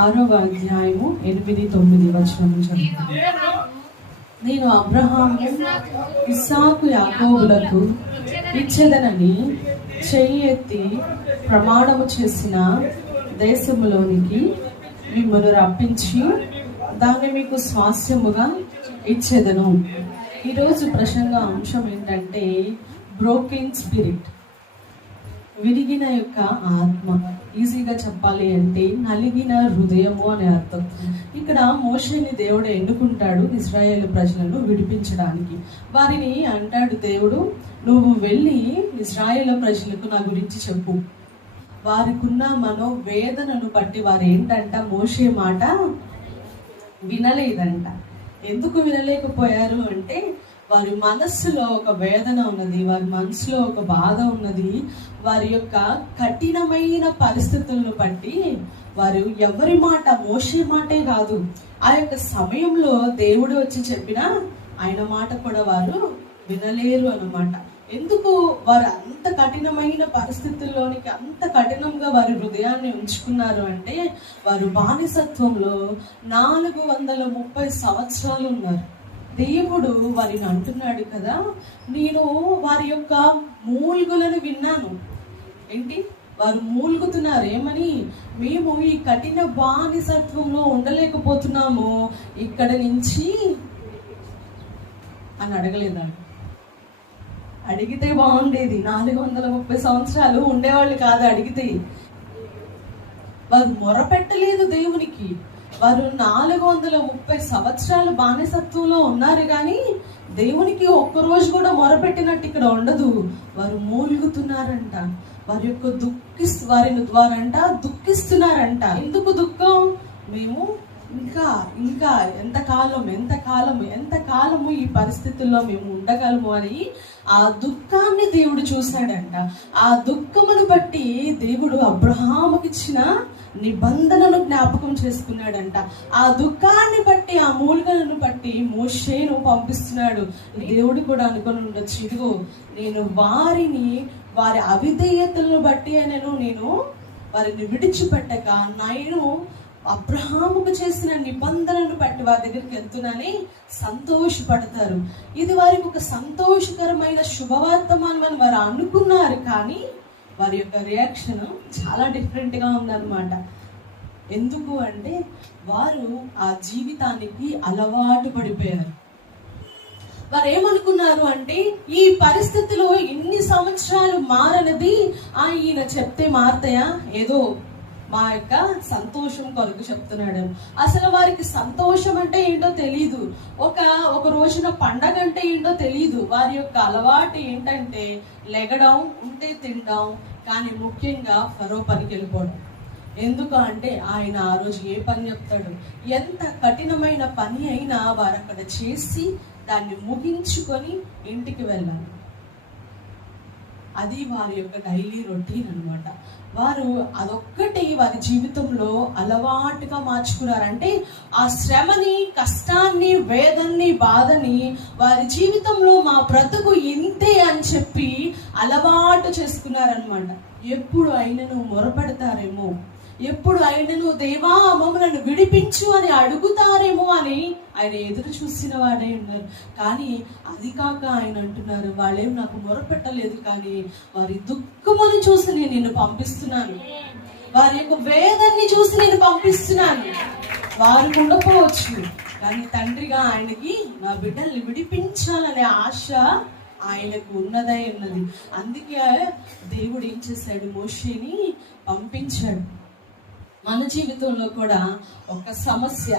6వ అధ్యాయము 8-9 వచనం చదువుతాను. నేను అబ్రహాము, ఇస్సాకు, యాకోబులకు ఇచ్చేదనని చెయ్యి ఎత్తి ప్రమాణము చేసిన దేశములోనికి మిమ్మల్ని రప్పించి దాన్ని మీకు స్వాస్థ్యముగా ఇచ్చేదను. ఈరోజు ప్రసంగ అంశం ఏంటంటే బ్రోకెన్ స్పిరిట్, విరిగిన యొక్క ఆత్మ. ఈజీగా చెప్పాలి అంటే నలిగిన హృదయము అనే అర్థం. ఇక్కడ మోషేని దేవుడు ఎన్నుకుంటాడు ఇశ్రాయేలు ప్రజలను విడిపించడానికి. వారిని అంటాడు దేవుడు, నువ్వు వెళ్ళి ఇశ్రాయేలు ప్రజలకు నా గురించి చెప్పు. వారికున్న మనోవేదనను బట్టి వారు ఏంటంట, మోషే మాట వినలేదంట. ఎందుకు వినలేకపోయారు అంటే వారి మనస్సులో ఒక వేదన ఉన్నది, వారి మనసులో ఒక బాధ ఉన్నది. వారి యొక్క కఠినమైన పరిస్థితులను బట్టి వారు ఎవరి మాట, మోషే మాటే కాదు, ఆ యొక్క సమయంలో దేవుడు వచ్చి చెప్పినా ఆయన మాట కూడా వారు వినలేరు అన్నమాట. ఎందుకు వారు అంత కఠినమైన పరిస్థితుల్లోనికి అంత కఠినంగా వారి హృదయాన్ని ఉంచుకున్నారు అంటే వారు బానిసత్వంలో 430 సంవత్సరాలు ఉన్నారు. దేవుడు వారిని అంటున్నాడు కదా, నేను వారి యొక్క మూల్గులను విన్నాను. ఏంటి వారు మూల్గుతున్నారు? ఏమని? మేము ఈ కఠిన బానిసత్వంలో ఉండలేకపోతున్నాము, ఇక్కడ నుంచి అని అడగలేదాడు. అడిగితే బాగుండేది. 430 సంవత్సరాలు ఉండేవాళ్ళు కాదు. అడిగితే వారు మొరపెట్టలేదు దేవునికి. వారు 430 సంవత్సరాలు బానిసత్వంలో ఉన్నారు కానీ దేవునికి ఒక్కరోజు కూడా మొరపెట్టినట్టు ఇక్కడ ఉండదు. వారు మూలుగుతున్నారంట. వారి యొక్క వారిని ద్వారంట దుఃఖిస్తున్నారంట. ఎందుకు దుఃఖం? మేము ఇంకా ఎంతకాలము ఈ పరిస్థితుల్లో మేము ఉండగలము అని ఆ దుఃఖాన్ని దేవుడు చూశాడంట. ఆ దుఃఖమును బట్టి దేవుడు అబ్రహాముకి ఇచ్చిన నిబంధనను జ్ఞాపకం చేసుకున్నాడంట. ఆ దుఃఖాన్ని బట్టి, ఆ మూలికలను బట్టి మోషేను పంపిస్తున్నాడు. దేవుడు కూడా అనుకుని ఉండొచ్చు, ఇదిగో నేను వారి అవిధేయతలను బట్టి నేను వారిని విడిచిపెట్టక నేను అబ్రహాముకు చేసిన నిబంధనను బట్టి వారి దగ్గరికి వెళ్తున్నానని సంతోషపడతారు. ఇది వారికి ఒక సంతోషకరమైన శుభవార్తమానం అని వారు అనుకున్నారు. కానీ వారి యొక్క రియాక్షన్ చాలా డిఫరెంట్గా ఉందన్నమాట. ఎందుకు అంటే వారు ఆ జీవితానికి అలవాటు పడిపోయారు. వారు ఏమనుకున్నారు అంటే ఈ పరిస్థితిలో ఇన్ని సంవత్సరాలు మారనది ఈయన చెప్తే మారతాయా, ఏదో మా యొక్క సంతోషం కొరకు చెప్తున్నాడు. అసలు వారికి సంతోషం అంటే ఏంటో తెలియదు. ఒక రోజున పండగ అంటే ఏంటో తెలియదు. వారి యొక్క అలవాటు ఏంటంటే లెగడం, ఉంటే తినడం, కానీ ముఖ్యంగా ఫరో పనికి వెళ్ళిపోవడం. ఎందుకు అంటే ఆయన ఆ రోజు ఏ పని చెప్తాడు, ఎంత కఠినమైన పని అయినా వారు అక్కడ చేసి దాన్ని ముగించుకొని ఇంటికి వెళ్ళాలి. అది వారి యొక్క డైలీ రొటీన్ అనమాట. వారు అదొక్కటి వారి జీవితంలో అలవాటుగా మార్చుకున్నారంటే ఆ శ్రమని, కష్టాన్ని, వేదన్ని, బాధని వారి జీవితంలో మా బ్రతుకు ఇంతే అని చెప్పి అలవాటు చేసుకున్నారనమాట. ఎప్పుడు ఆయనను మొరపెడతారేమో, ఎప్పుడు ఆయనను దేవా మమ్మల్ని విడిపించు అని అడుగుతారేమో అని ఆయన ఎదురు చూసిన వాడే ఉన్నారు. కానీ అది కాక ఆయన అంటున్నారు, వాళ్ళేం నాకు మొరపెట్టలేదు, కానీ వారి దుఃఖమును చూసి నేను నిన్ను పంపిస్తున్నాను, వారి యొక్క వేదన్ని చూసి నేను పంపిస్తున్నాను. వారికి ఉండకపోవచ్చు, కానీ తండ్రిగా ఆయనకి నా బిడ్డల్ని విడిపించాలనే ఆశ ఆయనకు ఉన్నది. అందుకే దేవుడు ఏం చేశాడు, మోషేని పంపించాడు. మన జీవితంలో కూడా ఒక సమస్య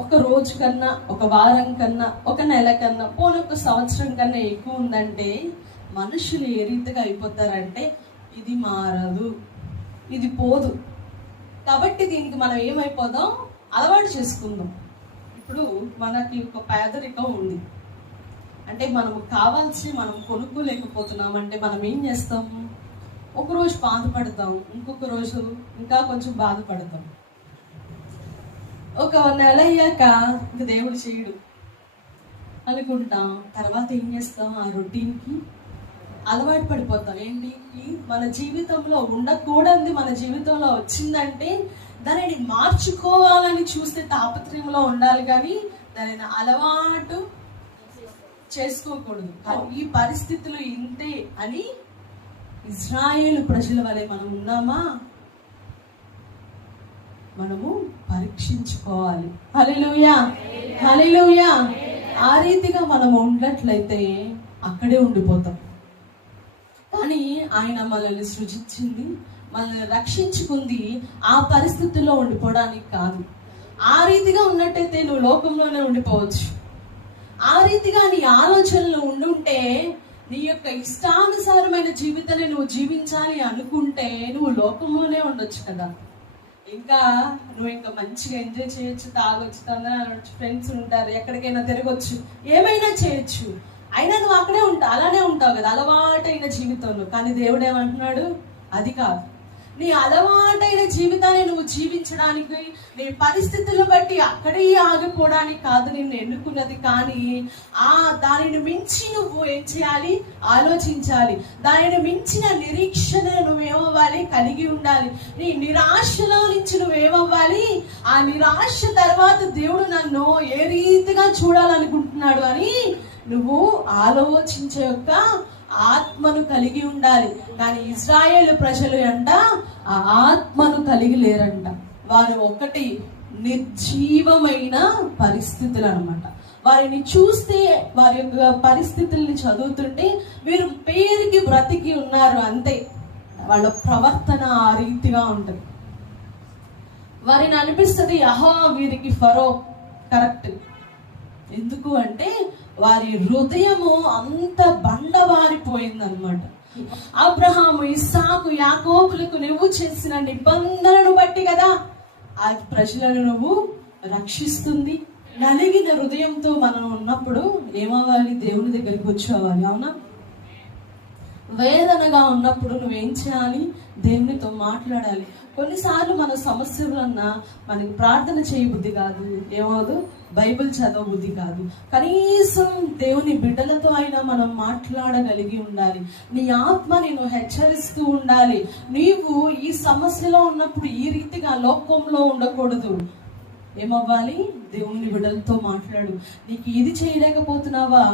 ఒక రోజు కన్నా, ఒక వారం కన్నా, ఒక నెల కన్నా, ఒక సంవత్సరం కన్నా ఎక్కువ ఉందంటే మనుషులు ఏ రీతిగా అయిపోతారంటే ఇది మారదు, ఇది పోదు, కాబట్టి దీనికి మనం ఏమైపోదాం, అలవాటు చేసుకుందాం. ఇప్పుడు మనకి ఒక పేదరికం ఉంది అంటే మనము కావాల్సి మనం కొనుక్కోలేకపోతున్నామంటే మనం ఏం చేస్తాం, ఒకరోజు బాధపడతాం, ఇంకొక రోజు ఇంకా కొంచెం బాధపడతాం. ఒక నెల అయ్యాక ఇంక దేవుడు చేయడు అనుకుంటాం. తర్వాత ఏం చేస్తాం, ఆ రొటీన్కి అలవాటు పడిపోతాం. ఏంటి, మన జీవితంలో ఉండకూడదు మన జీవితంలో వచ్చిందంటే దానిని మార్చుకోవాలని చూస్తే తాపత్రయంలో ఉండాలి, కానీ దానిని అలవాటు చేసుకోకూడదు. ఈ పరిస్థితులు ఇంతే అని ఇజ్రాయేలు ప్రజల వలె మనం ఉన్నామా? మనము పరీక్షించుకోవాలి. హల్లెలూయా, హల్లెలూయా. ఆ రీతిగా మనం ఉన్నట్లయితే అక్కడే ఉండిపోతాం. కానీ ఆయన మనల్ని సృజించింది, మనల్ని రక్షించుకుంది ఆ పరిస్థితుల్లో ఉండిపోవడానికి కాదు. ఆ రీతిగా ఉన్నట్టయితే నువ్వు లోకంలోనే ఉండిపోవచ్చు. ఆ రీతిగా నీ ఆలోచనలు ఉండుంటే, నీ యొక్క ఇష్టానుసారమైన జీవితాన్ని నువ్వు జీవించాలి అనుకుంటే నువ్వు లోకంలోనే ఉండొచ్చు కదా. నువ్వు ఇంకా మంచిగా ఎంజాయ్ చేయొచ్చు, తాగొచ్చు, తొందరగా ఫ్రెండ్స్ ఉంటారు, ఎక్కడికైనా తిరగొచ్చు, ఏమైనా చేయొచ్చు. అయినా నువ్వు అక్కడే ఉంటావు, అలానే ఉంటావు కదా అలవాటైన జీవితంలో. కానీ దేవుడు ఏమంటున్నాడు? అది కాదు. నీ అలవాటైన జీవితాన్ని నువ్వు జీవించడానికి, నీ పరిస్థితులను బట్టి అక్కడే ఆగిపోవడానికి కాదు నిన్ను ఎన్నుకున్నది. కానీ దానిని మించి నువ్వు ఏం చేయాలి? ఆలోచించాలి. దానిని మించిన నిరీక్షణ నువ్వేమవ్వాలి? కలిగి ఉండాలి. నీ నిరాశలో నుంచి నువ్వేమవ్వాలి? ఆ నిరాశ తర్వాత దేవుడు నన్ను ఏ రీతిగా చూడాలనుకుంటున్నాడు అని నువ్వు ఆలోచించే యొక్క ఆత్మను కలిగి ఉండాలి. కానీ ఇజ్రాయేలు ప్రజలు అంట ఆ ఆత్మను కలిగి లేరంట. వారు ఒకటి నిర్జీవమైన పరిస్థితులు అన్నమాట. వారిని చూస్తే, వారి యొక్క పరిస్థితుల్ని చదువుతుంటే వీరు పేరుకి బ్రతికి ఉన్నారు అంతే. వాళ్ళ ప్రవర్తన ఆ రీతిగా ఉంటుంది. వారిని అనిపిస్తుంది యెహోవా వీరికి ఫరో కరెక్ట్. ఎందుకు అంటే వారి హృదయము అంత బండబారిపోయింది అన్నమాట. అబ్రహాము, ఇస్సాకు, యాకోబులకు నువ్వు చేసిన నిబంధనను బట్టి కదా ఆ ప్రజలను నువ్వు రక్షిస్తుంది. నలిగిన హృదయంతో మనం ఉన్నప్పుడు ఏమవ్వాలి? దేవుని దగ్గరికి వచ్చేవాలి. అవునా? వేదనగా ఉన్నప్పుడు నువ్వేం చేయాలి? దేవునితో మాట్లాడాలి. కొన్నిసార్లు మన సమస్యలన్నా మనకి ప్రార్థన చేయబుద్ధి కాదు, ఏమవుదు? బైబిల్ చదవబుద్ధి కాదు. కనీసం దేవుని బిడ్డలతో అయినా మనం మాట్లాడగలిగి ఉండాలి. నీ ఆత్మ నేను హెచ్చరిస్తూ ఉండాలి. నీవు ఈ సమస్యలో ఉన్నప్పుడు ఈ రీతిగా లోకంలో ఉండకూడదు. ఏమవ్వాలి? దేవుని బిడ్డలతో మాట్లాడు. నీకు ఇది చేయలేకపోతున్నావా?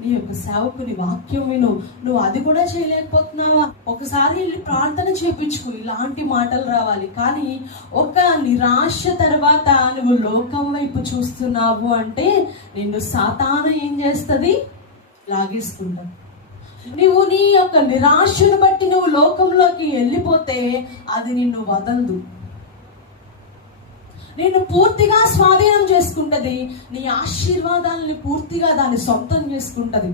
నీ యొక్క సేవకుని వాక్యం విను. నువ్వు అది కూడా చేయలేకపోతున్నావా? ఒకసారి వెళ్ళి ప్రార్థన చేపించుకో. ఇలాంటి మాటలు రావాలి. కానీ ఒక నిరాశ తర్వాత నువ్వు లోకం వైపు చూస్తున్నావు అంటే నిన్ను సాతాను ఏం చేస్తుంది? లాగేసుకుంటా. నువ్వు నీ యొక్క నిరాశను బట్టి నువ్వు లోకంలోకి వెళ్ళిపోతే అది నిన్ను వదలదు, నిన్ను పూర్తిగా స్వాధీనం చేసుకుంటది. నీ ఆశీర్వాదాలని పూర్తిగా దాన్ని సొంతం చేసుకుంటది.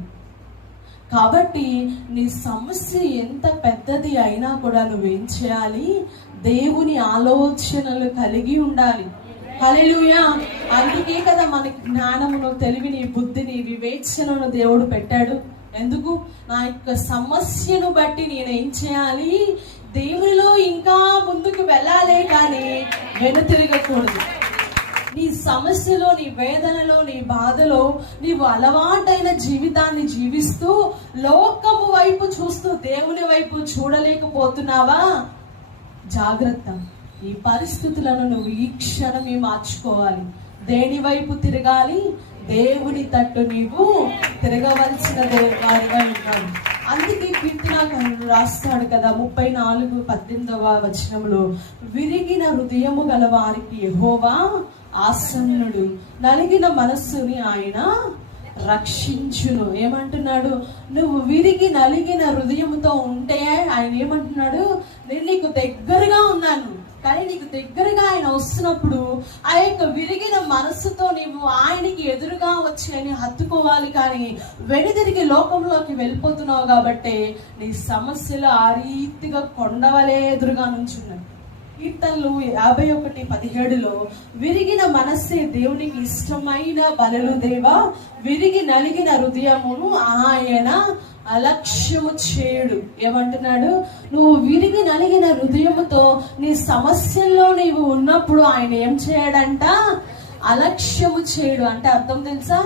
కాబట్టి నీ సమస్య ఎంత పెద్దది అయినా కూడా నువ్వేం చేయాలి? దేవుని ఆలోచనలు కలిగి ఉండాలి. హల్లెలూయా. అందుకే కదా మనకి జ్ఞానమును, తెలివిని, బుద్ధిని, వివేచనను దేవుడు పెట్టాడు. ఎందుకు? నా యొక్క సమస్యను బట్టి నేనేం చేయాలి? దేవునిలో ఇంకా ముందుకు వెళ్ళాలే కానీ వెనుతిరగకూడదు. నీ సమస్యలో, నీ వేదనలో, నీ బాధలో నీవు అలవాటైన జీవితాన్ని జీవిస్తూ లోకము వైపు చూస్తూ దేవుని వైపు చూడలేకపోతున్నావా? జాగ్రత్త. ఈ పరిస్థితులను నువ్వు ఈ క్షణమే మార్చుకోవాలి. దేని వైపు తిరగాలి? దేవుని తట్టు నీవు తిరగవలసిన వారిగా ఉన్నావు. అందుకే కీర్తనాకారుడు రాస్తాడు కదా 34:18 విరిగిన హృదయము గల వారికి యెహోవా ఆసన్నుడు, నలిగిన మనస్సుని ఆయన రక్షించును. ఏమంటున్నాడు? నువ్వు విరిగి నలిగిన హృదయముతో ఉంటే ఆయన ఏమంటున్నాడు? నేను నీకు దగ్గరగా ఉన్నాను. కానీ నీకు దగ్గరగా ఆయన వస్తున్నప్పుడు ఆ యొక్క విరిగిన మనస్సుతో నీవు ఆయనకి ఎదురుగా వచ్చి ఆయన హత్తుకోవాలి. కానీ వెనుదిరిగి లోకంలోకి వెళ్ళిపోతున్నావు కాబట్టి నీ సమస్యలు ఆ రీతిగా కొండవలే ఎదురుగా నుంచున్నాయి. కీర్తనలు 51:17 విరిగిన మనస్సే దేవునికి ఇష్టమైన బలులు దేవా, విరిగి నలిగిన హృదయమును ఆయన అలక్ష్యము చేయుడు. ఏమంటున్నాడు? నువ్వు విరిగి నలిగిన హృదయముతో నీ సమస్యల్లో నీవు ఉన్నప్పుడు ఆయన ఏం చేయడంట? అలక్ష్యము చేయుడు. అంటే అర్థం తెలుసా?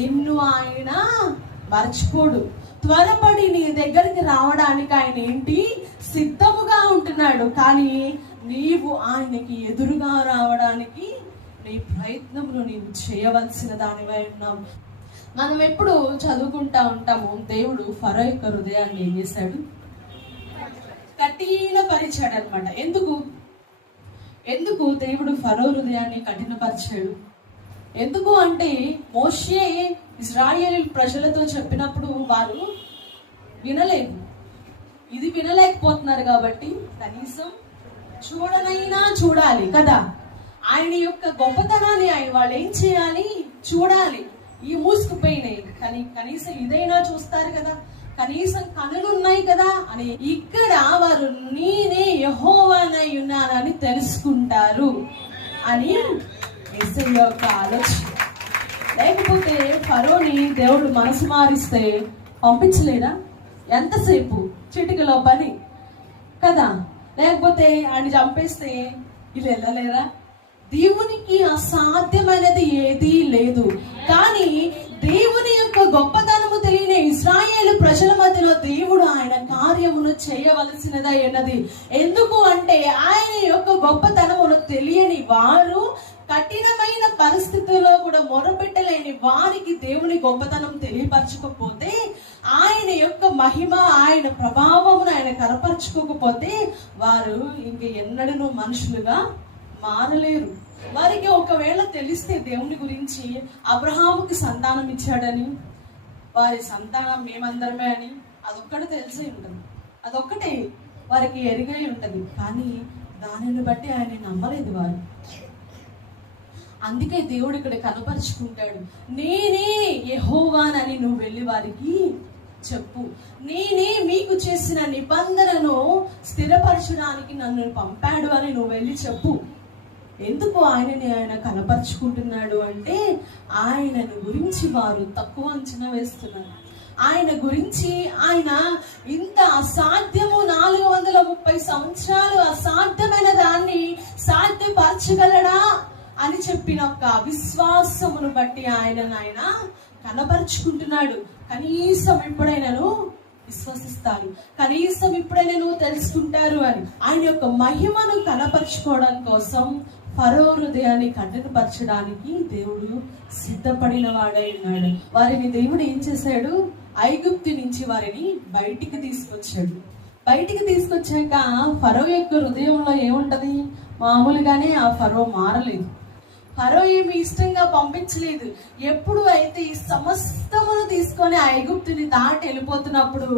నిన్ను ఆయన మర్చిపోడు. త్వరపడి నీ దగ్గరికి రావడానికి ఆయన ఏంటి? సిద్ధముగా ఉంటున్నాడు. కానీ నీవు ఆయనకి ఎదురుగా రావడానికి నీ ప్రయత్నంలో నీవు చేయవలసిన దానివై ఉన్నావు. మనం ఎప్పుడు చదువుకుంటా ఉంటాము, దేవుడు ఫరో యొక్క హృదయాన్ని ఏం చేశాడు? కఠినపరిచాడు అనమాట. ఎందుకు దేవుడు ఫరో హృదయాన్ని కఠినపరిచాడు? ఎందుకు అంటే మోషే ఇశ్రాయేలు ప్రజలతో చెప్పినప్పుడు వారు వినలేదు. ఇది వినలేకపోతున్నారు కాబట్టి కనీసం చూడనైనా చూడాలి కదా, ఆయన యొక్క గొప్పతనాన్ని వాళ్ళు ఏం చేయాలి? చూడాలి. ఈ మూసుకుపోయినాయి కానీ కనీసం ఇదైనా చూస్తారు కదా, కనీసం కనులు ఉన్నాయి కదా అని ఇక్కడ వారు నేనే యెహోవానై ఉన్నానని తెలుసుకుంటారు అని యేసయ్య యొక్క ఆలోచన. లేకపోతే ఫరోని దేవుడు మనసు మారిస్తే పంపించలేదా? ఎంతసేపు? చిటికలో పని కదా. లేకపోతే ఆయన చంపేస్తే వీళ్ళు వెళ్ళలేరా? దేవునికి అసాధ్యమైనది ఏదీ లేదు. కానీ దేవుని యొక్క గొప్పతనము తెలియని ఇశ్రాయేలు ప్రజల మధ్యలో దేవుడు ఆయన కార్యమును చేయవలసినదై ఉన్నది. ఎందుకు అంటే ఆయన యొక్క గొప్పతనమును తెలియని వారు, కఠినమైన పరిస్థితుల్లో కూడా మొరపెట్టలేని వారికి దేవుని గొప్పతనం తెలియపరచకపోతే, ఆయన యొక్క మహిమ, ఆయన ప్రభావమును ఆయన కనపరచుకోకపోతే వారు ఇంక ఎన్నడూ మనుషులుగా మారలేరు. వారికి ఒకవేళ తెలిస్తే దేవుని గురించి అబ్రహాముకి సంతానం ఇచ్చాడని, వారి సంతానం మేమందరమే అని అదొక్కటే తెలిసే ఉంటుంది, అదొక్కటే వారికి ఎరిగై ఉంటుంది. కానీ దానిని బట్టి ఆయన నమ్మలేదు వారు. అందుకే దేవుడు ఇక్కడ కనపరుచుకుంటాడు, నేనే యెహోవానని నువ్వు వెళ్ళి వారికి చెప్పు. నేనే మీకు చేసిన నిబంధనను స్థిరపరచడానికి నన్ను పంపాడు అని నువ్వు వెళ్ళి చెప్పు. ఎందుకు ఆయన కనపరుచుకుంటున్నాడు అంటే ఆయనను గురించి వారు తక్కువ అంచనా వేస్తున్నారు. ఆయన గురించి ఆయన ఇంత అసాధ్యము 430 సంవత్సరాలు అసాధ్యమైన దాన్ని సాధ్యపరచగలడా అని చెప్పిన ఒక అవిశ్వాసమును బట్టి ఆయన కనపరుచుకుంటున్నాడు. కనీసం ఎప్పుడైనాను విశ్వసిస్తారు, కనీసం ఎప్పుడైనా నువ్వు తెలుసుకుంటారు అని ఆయన యొక్క మహిమను కనపరుచుకోవడం కోసం ఫరో హృదయాన్ని కఠినపరచడానికి దేవుడు సిద్ధపడిన వాడై ఉన్నాడు. వారిని దేవుడు ఏం చేశాడు? ఐగుప్తు నుంచి వారిని బయటికి తీసుకొచ్చాడు. బయటికి తీసుకొచ్చాక ఫరో యొక్క హృదయంలో ఏముంటది? మామూలుగానే ఆ ఫరో మారలేదు. ఫరో ఏమి ఇష్టంగా పంపించలేదు. ఎప్పుడు అయితే ఈ సమస్తమును తీసుకొని ఆ ఐగుప్తుని దాటి వెళ్ళిపోతున్నప్పుడు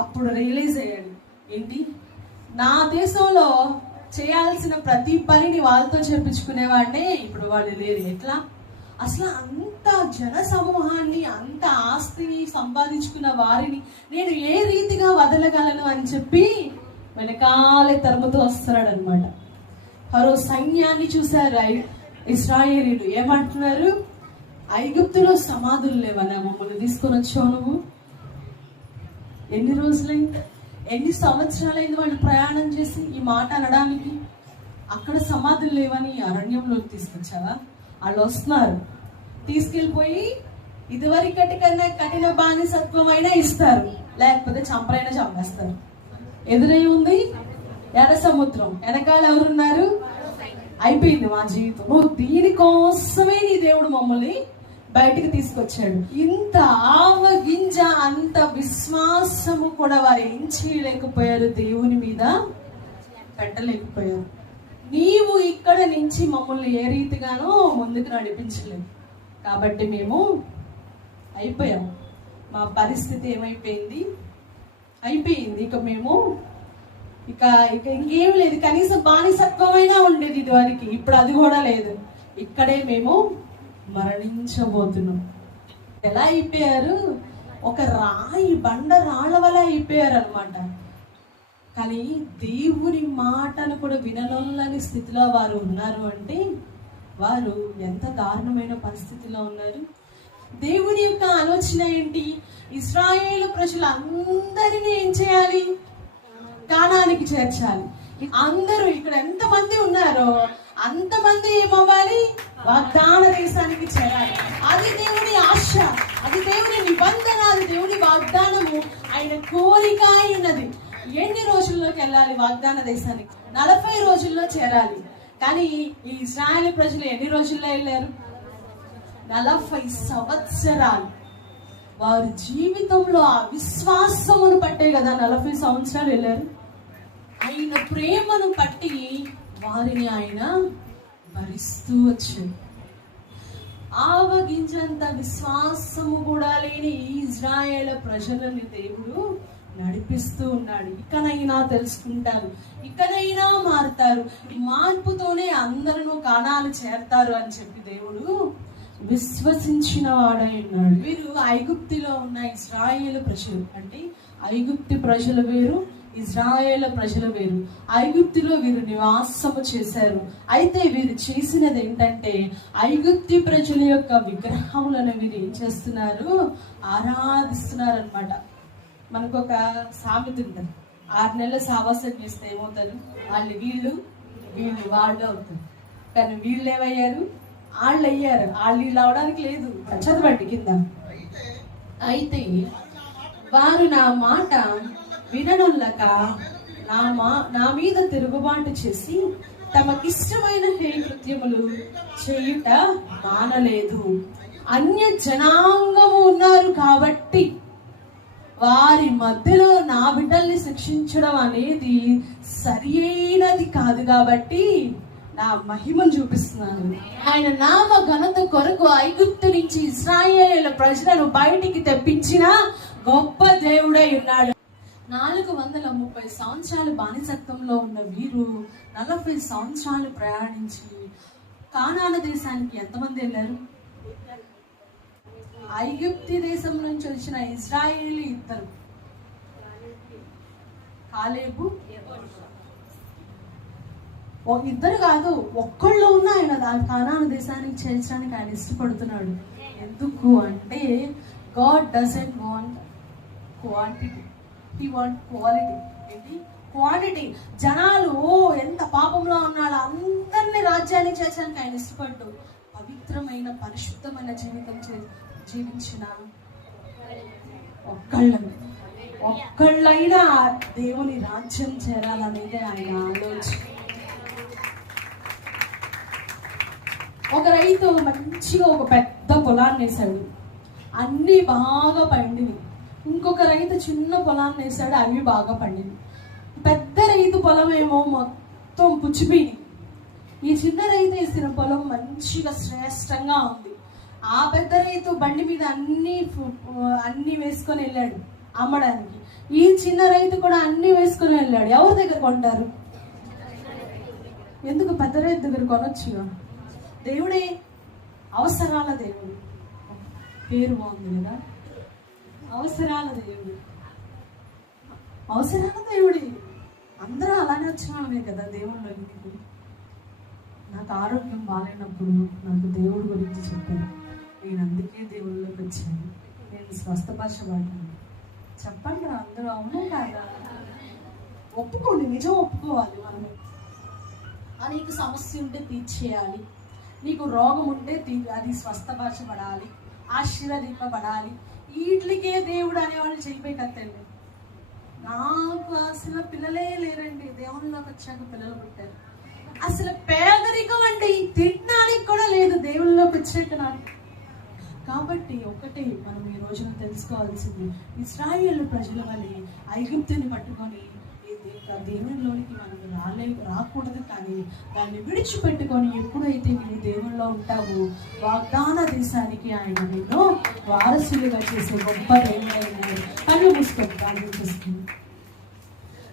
అప్పుడు రియలైజ్ అయ్యాడు, ఏంటి నా దేశంలో చేయాల్సిన ప్రతి పనిని వాళ్ళతో చెప్పించుకునేవాడినే ఇప్పుడు వాళ్ళు లేరు. ఎట్లా? అసలు అంత జన సమూహాన్ని, అంత ఆస్తిని సంపాదించుకున్న వారిని నేను ఏ రీతిగా వదలగలను అని చెప్పి వెనకాలే తరుముతూ వస్తున్నాడు అనమాట. ఫరో సైన్యాన్ని చూశారు ఇశ్రాయేలీయులు. ఏమంటున్నారు? ఐగుప్తులో సమాధులు లేవన్నా మమ్మల్ని తీసుకొని వచ్చావు నువ్వు? ఎన్ని రోజులైంది, ఎన్ని సంవత్సరాలైంది వాళ్ళు ప్రయాణం చేసి ఈ మాట అనడానికి? అక్కడ సమాధులు లేవని అరణ్యంలోకి తీసుకొచ్చావా? వాళ్ళు వస్తున్నారు, తీసుకెళ్ళిపోయి ఇదివరకటి కన్నా కఠిన బానిసత్వం అయినా ఇస్తారు, లేకపోతే చంపరైనా చంపేస్తారు. ఎదురై ఉంది ఎర్ర సముద్రం, వెనకాల ఎవరున్నారు? అయిపోయింది మా జీవితం. నువ్వు దీనికోసమే నీ దేవుడు మమ్మల్ని బయటికి తీసుకొచ్చాడు. ఇంత ఆవగింజ, అంత విశ్వాసము కూడా వారు ఏం చేయలేకపోయారు, దేవుని మీద పెట్టలేకపోయారు. నీవు ఇక్కడ నుంచి మమ్మల్ని ఏ రీతిగానో ముందుకు నడిపించలేదు కాబట్టి మేము అయిపోయాం. మా పరిస్థితి ఏమైపోయింది? అయిపోయింది. ఇక ఇంకేం లేదు. కనీసం బానిసత్వమైనా ఉండేది ఇదివరకు, ఇప్పుడు అది కూడా లేదు. ఇక్కడే మేము మరణించబోతున్నాం. ఎలా అయిపోయారు? ఒక బండ రాళ్ళ వల్ల అయిపోయారు అనమాట. కానీ దేవుని మాటను కూడా వినలేని స్థితిలో వారు ఉన్నారు అంటే వారు ఎంత దారుణమైన పరిస్థితిలో ఉన్నారు. దేవుని యొక్క ఆలోచన ఏంటి? ఇశ్రాయేలు ప్రజలందరినీ ఏం చేయాలి? కానానికి చేర్చాలి. అందరూ ఇక్కడ ఎంతమంది ఉన్నారో అంతమంది ఏమవ్వాలి? వాగ్దాన దేశానికి చేరాలి. అది దేవుని ఆశ, అది దేవుని నిబంధన, అది దేవుని వాగ్దానము, ఆయన కోరిక అయినది. ఎన్ని రోజుల్లోకి వెళ్ళాలి వాగ్దాన దేశానికి? 40 రోజుల్లో చేరాలి. కానీ ఈ ఇశ్రాయేలు ప్రజలు ఎన్ని రోజుల్లో వెళ్ళారు? 40 సంవత్సరాలు. వారి జీవితంలో ఆ విశ్వాసమును పట్టే కదా 40 సంవత్సరాలు వెళ్ళారు. ఆయన ప్రేమను పట్టి వారిని ఆయన భరిస్తూ వచ్చాడు. ఆవగించంత విశ్వాసము కూడా లేని ఇశ్రాయేలు ప్రజలని దేవుడు నడిపిస్తూ ఉన్నాడు. ఇకనైనా తెలుసుకుంటారు, ఇకనైనా మారుతారు, ఈ మార్పుతోనే అందరూ కానాలు చేరతారు అని చెప్పి దేవుడు విశ్వసించిన వాడై ఉన్నాడు. వీరు ఐగుప్తిలో ఉన్న ఇశ్రాయేలు ప్రజలు, అంటే ఐగుప్తి ప్రజలు వేరు, ఇశ్రాయేలు ప్రజలు వేరు. ఐగుప్తిలో వీరు నివాసము చేశారు. అయితే వీరు చేసినది ఏంటంటే ఐగుప్తి ప్రజల యొక్క విగ్రహములను వీరు ఏం చేస్తున్నారు? ఆరాధిస్తున్నారు అనమాట. మనకు ఒక సామెత ఉంటుంది, 6 నెలల సావాసం చేస్తే ఏమవుతారు? వీళ్ళు వాళ్ళు అవుతారు. కానీ వీళ్ళు ఏమయ్యారు? వాళ్ళు అయ్యారు. వీళ్ళు అవడానికి లేదు. చదవండి కింద. అయితే వారు నా మాట విననొల్లక నా మీద తిరుగుబాటు చేసి తమకిష్టమైన హేకృత్యములు చేయుట మానలేదు. అన్య జనాంగము ఉన్నారు కాబట్టి వారి మధ్యలో నా బిడ్డల్ని శిక్షించడం అనేది సరి అయినది కాదు. కాబట్టి నా మహిమను చూపిస్తున్నాను. ఆయన నామ ఘనత కొరకు ఐగుప్తు నుంచి ఇశ్రాయేలు ప్రజలను బయటికి తెప్పించిన గొప్ప దేవుడై ఉన్నాడు. 430 సంవత్సరాలు బానిసత్వంలో ఉన్న వీరు 40 సంవత్సరాలు ప్రయాణించి కానాను దేశానికి ఎంతమంది వెళ్ళారు? ఐగుప్తి దేశం నుంచి వచ్చిన ఇశ్రాయేలు ఇద్దరు, కాలేబు. ఇద్దరు కాదు, ఒక్కళ్ళు ఉన్న ఆయన కానాను దేశానికి చేర్చడానికి ఆయన ఇష్టపడుతున్నాడు. ఎందుకు అంటే God doesn't want quantity, he want quality. ఏంటి? క్వాంటిటీ. జనాలు ఎంత పాపంలో ఉన్నాడో అందరినీ రాజ్యానికి చేర్చడానికి ఆయన ఇష్టపడ్డు. పవిత్రమైన పరిశుద్ధమైన జీవితం జీవించిన ఒక్కళ్ళైనా దేవుని రాజ్యం చేరాలనేది ఆయన ఆలోచన. ఒక రైతు మంచిగా ఒక పెద్ద పొలాన్ని వేసాడు, అన్నీ బాగా పండివి. ఇంకొక రైతు చిన్న పొలాన్ని వేసాడు, అవి బాగా పండివి. పెద్ద రైతు పొలం ఏమో మొత్తం పుచ్చిపోయింది. ఈ చిన్న రైతు వేసిన పొలం మంచిగా శ్రేష్టంగా ఉంది. ఆ పెద్ద రైతు బండి మీద అన్ని వేసుకొని వెళ్ళాడు అమ్మడానికి. ఈ చిన్న రైతు కూడా అన్ని వేసుకొని వెళ్ళాడు. ఎవరి దగ్గర కొంటారు? ఎందుకు? పెద్ద రైతు దగ్గర కొనొచ్చుగా. దేవుడే అవసరాల దేవుడు. పేరు బాగుంది కదా, అవసరాల దేవుడు. అవసరాల దేవుడి. అందరూ అలానే వచ్చినామే కదా దేవుళ్ళకి. నాకు ఆరోగ్యం బాగాలేనప్పుడు నాకు దేవుడి గురించి చెప్పాను. నేను అందుకే దేవుళ్ళకి వచ్చాను. నేను స్వస్థపరచబడ్డాను. చెప్పండి అందరూ, అవును కాదా? ఒప్పుకోండి, నిజం ఒప్పుకోవాలి. మనమే నీకు సమస్య ఉంటే తీర్చేయాలి, నీకు రోగం ఉంటే అది స్వస్థపరచబడాలి, ఆశీర్వదింపబడాలి. వీటికే దేవుడు అనేవాళ్ళు చేయిపోయి కత్తండి. నాకు అసలు పిల్లలే లేరండి, దేవుళ్ళలోకి వచ్చాక పిల్లలు పుట్టారు. అసలు పేదరికం అంటే తినడానికి కూడా లేదు దేవుళ్ళలోకి వచ్చాక నాకు. కాబట్టి ఒకటే మనం ఈ రోజున తెలుసుకోవాల్సింది, ఇశ్రాయేలు ప్రజల వల్ల ఐగుప్తుని పట్టుకొని దేవునిలోనికి మనం రాకూడదు. కానీ దాన్ని విడిచిపెట్టుకొని ఎప్పుడైతే నీవు దేవుల్లో ఉంటావో వాగ్దాన దేశానికి ఆయన నిన్ను వారసులుగా చేసే గొప్ప దేవుడైనాడు. కళ్ళు మూసుకొని ప్రార్థన చేస్తుంది.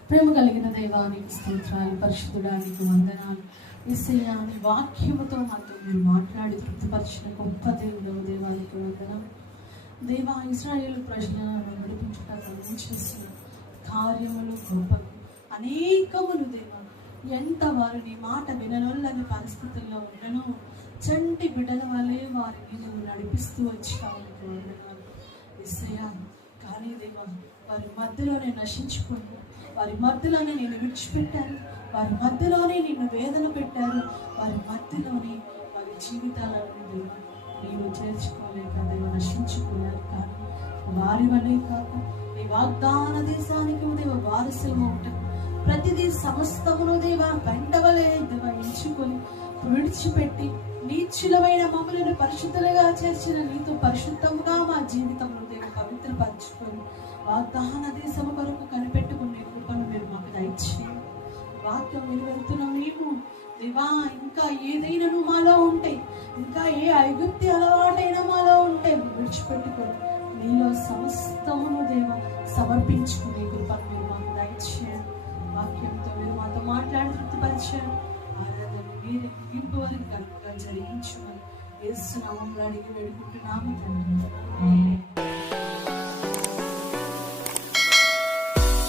ప్రేమ కలిగిన దైవానికి స్తోత్రాలు, పరిశుద్ధుడానికి వందనాలు. యేసయ్యా, నీ వాక్యముతో మాతో మీరు మాట్లాడి తృప్తిపరిచిన గొప్ప దేవుడు దేవానికి వందనాలు. దేవా, ఇశ్రాయేలు ప్రజలను నడిపించడానికి చేసిన కార్యములు గొప్పలు అనేకములు. దేవా, ఎంత వారు నీ మాట విననొల్లని పరిస్థితుల్లో ఉండను చంటి బిడ్డల వల్లే వారిని నువ్వు నడిపిస్తూ వచ్చావు. యేసయ్యా, కానీ దేవా, వారి మధ్యలోనే నశించిపోయి వారి మధ్యలోనే నేను విడిచిపెట్టాను, వారి మధ్యలోనే నిన్ను వేదన పెట్టారు, వారి మధ్యలోనే వారి జీవితాలను నీవు చేర్చుకోలేక దేవ నశించిపోయారు. కానీ వారి వల్లే కాక నీ వాగ్దాన దేశానికి దేవ వారసులుగా ఉంటాం. ప్రతిదీ సమస్తమును దేవ వెంటవలే దేవ ఎంచుకొని విడిచిపెట్టి నీచులమైన మమ్మల్ని పరిశుద్ధులుగా చేర్చిన నీతో పరిశుద్ధముగా మా జీవితంలో దేవ పవిత్రపరచుకొని వాగ్దాన దేశము కొరకు కనిపెట్టుకునే కృపను మీరు మాకు దయచేయండి. వాక్యం వెలువెళ్తున్న మేము దేవా ఇంకా ఏదైనా మాలో ఉంటే, ఇంకా ఏ ఐగుప్తి అలవాటైనా మాలో ఉంటే విడిచిపెట్టుకొని నీలో సమస్తమును దేవ సమర్పించుకునే కృపను మీరు మాకు దయచేయండి. వాక్యంతో మీరు మాతో మాట్లాడి తృప్తిపరిచారు. ఆరాధన మీరే ముగింపు వరకు కనుక జరిగించమని యేసు నామములో అడిగి వేడుకుంటున్నాము తండ్రి.